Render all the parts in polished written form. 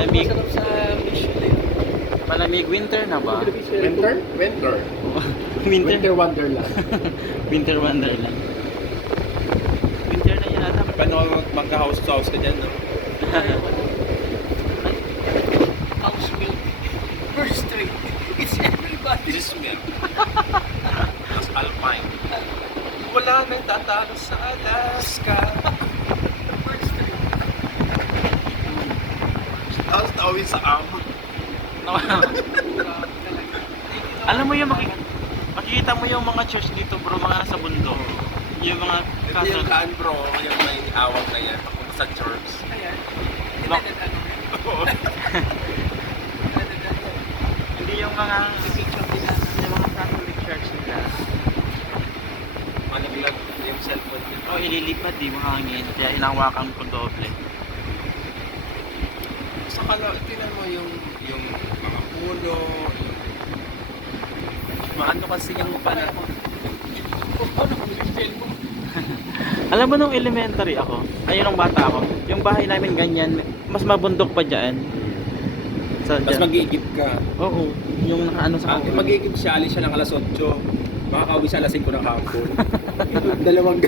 Malamig. Masarap sa Michelin. Malamig. Winter na ba? Winter? Winter. Winter. Winter Wonderland. Winter Wonderland. Winter na yan ata. Paano magka-house to house ka dyan, no? House milk. First street. It's everybody. This milk. Mas Alpine. Wala nang tatalo sa Alaska. First street. Tapos tawin sa amo. Alam mo yung makikita mo yung mga church dito bro, mga nasa bundok. Yung mga Ito yung kaan bro, yung may awang na yan. Papunta sa church. Ayan. Lock. Hindi yung mga yung mga Catholic church nila. Malaglag yung cellphone nila. O ililipad di mo hangin, kaya hinawakan ko doble. Sa kala, tinan mo yung mga puno, maano kasi yung panahon. Alam mo nung elementary ako, ayun nung bata ako, yung bahay namin ganyan, mas mabundok pa dyan. Sa Tapos dyan. mag-iigib ka. Oo, yung nakaano sa Ang mag-iigib siya, alis siya ng alas 8. Makakauwi siya alas 5 ng hapon. Dalawang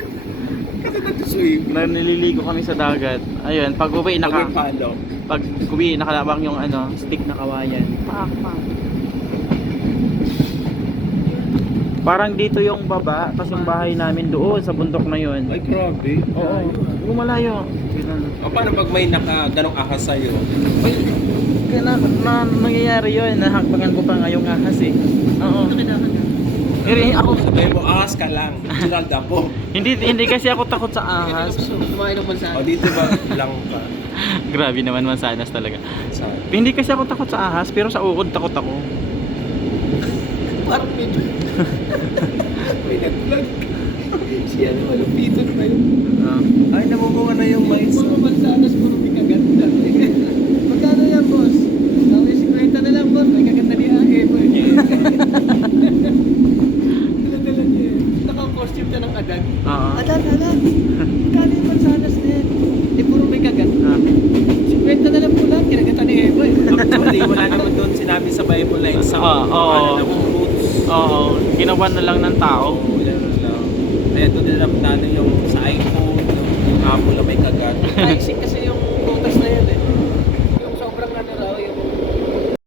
kasi natuswim. na nililigo kami sa dagat. Ayun, pag uwi Mag-ipalo. pag uwi nakalabang yung ano, stick na kawayan. Pak. Parang dito yung baba, tapos yung bahay namin doon sa bundok na yun. Ay, grabe. Oo, lumalayo. O paano pag may ganong ahas sa'yo? Ay, nangyayari yun, nahakbangan ko pa ngayong ahas eh. Oo. Ako, Sabi mo, ahas ka lang. Gerald ako. hindi kasi ako takot sa ahas. Kumain ng bansa. O dito ba lang ka? Grabe naman mansanas talaga. Sa Hindi kasi ako takot sa ahas, pero sa ukod takot ako. Parang medyo. may nag-vlog. Siya na malupiton pa yun. Ay, namumunga na yung mais. Mga mansanas, puro may kaganda. Magkano yan, boss? Tawin 50 na lang, boss. May kaganda ni Ahe, boy. Dala-dala niya eh. Naka-costume siya ng adan. Oo. Adan. Magkano yung mansanas na yan? Eh, puro may kaganda. 50 na lang po lang. Kinaganda ni Eva eh. Actually, wala naman doon sinabi sa Bible na isang Oo. fruits. Oo, ginawa na lang ng tao. Oo, meron lang. Kaya doon nila yung sa iPhone, yung apple na may kagat. Icing kasi yung prutas na yan eh.